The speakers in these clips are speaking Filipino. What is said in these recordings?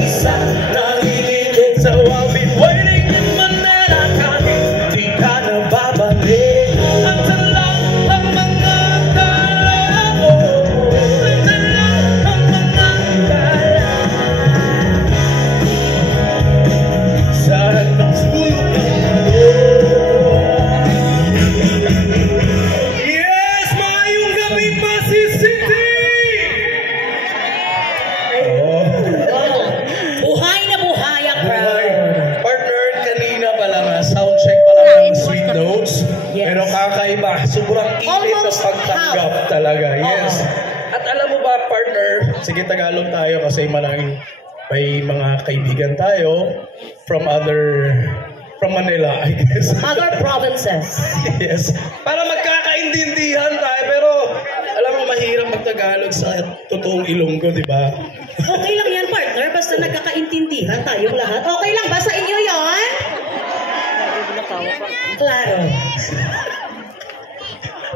isa nanginginig sa I've been waiting in Manila kahit di ka na babalik. Ang talang ang mga tao, ang talang ang mga kaya. Saan ang sulok ng mundo? Yes! Maayong gabi, Pasig City! Buhay na buhay ang crowd. Partner, kanina pa lang, sound check pa lang ng Sweet Notes. Yes. Pero kakaiba, sobrang init na Almost pagtanggap half. talaga. Yes. Oo. At alam mo ba, partner, sige Tagalog tayo kasi may mga kaibigan tayo from Manila, I guess. Other provinces. Yes. Para magkakaintindihan tayo, pero alam mo, mahirap magtagalog sa totoong Ilonggo, di ba? Okay lang yan, partner. Basta nagkakaintindihan tayong lahat. Okay lang ba sa inyo yon? Claro.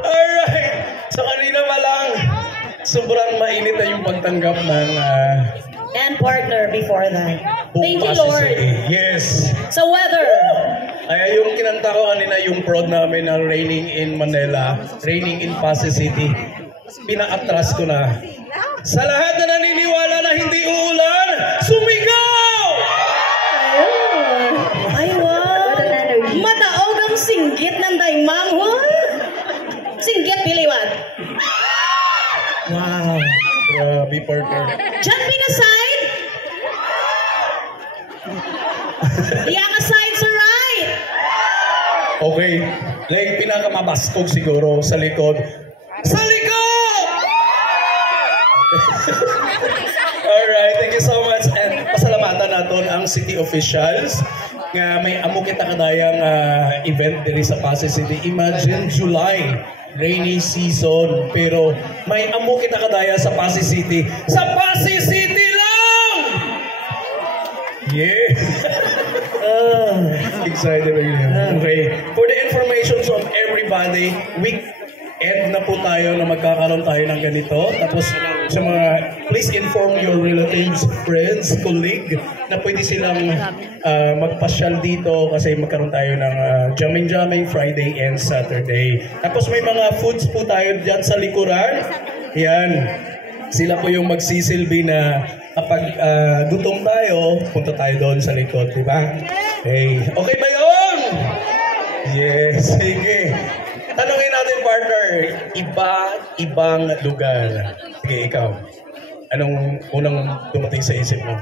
Alright. So kanina pa lang, sobrang mainit na yung pagtanggap ng And partner before that. Thank you, Pasig Lord. City. Yes. Sa weather. Kaya yung kinanta ko kanina, yung prod namin na Raining in Manila, Raining in Pasig City, pina-atras ko na. Sa lahat na naniniwala na hindi uulan, sumigaw! Ayun. Ay, wow. Madaog ang singgit ng daimang. Singgit, biliwan. Wow. Grabe, partner. Jumping aside. Yang aside sa right. Okay. Like, pinakamabastog siguro sa likod. Sa likod! Alright, thank you so much. And pasalamatan natin ang city officials nga may amo kita kadayang event diri sa Pasig City. Imagine July, rainy season, pero may amo kita kadaya sa Pasig City. Sa Pasig City lang! Yeah! Excited again. Okay. For the information on everybody, weekend na po tayo na magkakaroon tayo ng ganito. Tapos sa mga, please inform your relatives, friends, colleague na pwede silang magpasyal dito kasi magkaroon tayo ng jamming Friday and Saturday. Tapos may mga foods po tayo dyan sa likuran. Yan. Sila po yung magsisilbi na kapag gutom tayo, punta tayo doon sa likod, di ba? Hey, okay ba yun? Yes, sige. Tanungin natin, partner, ibang lugar. Sige, ikaw. Anong unang dumating sa isip mo?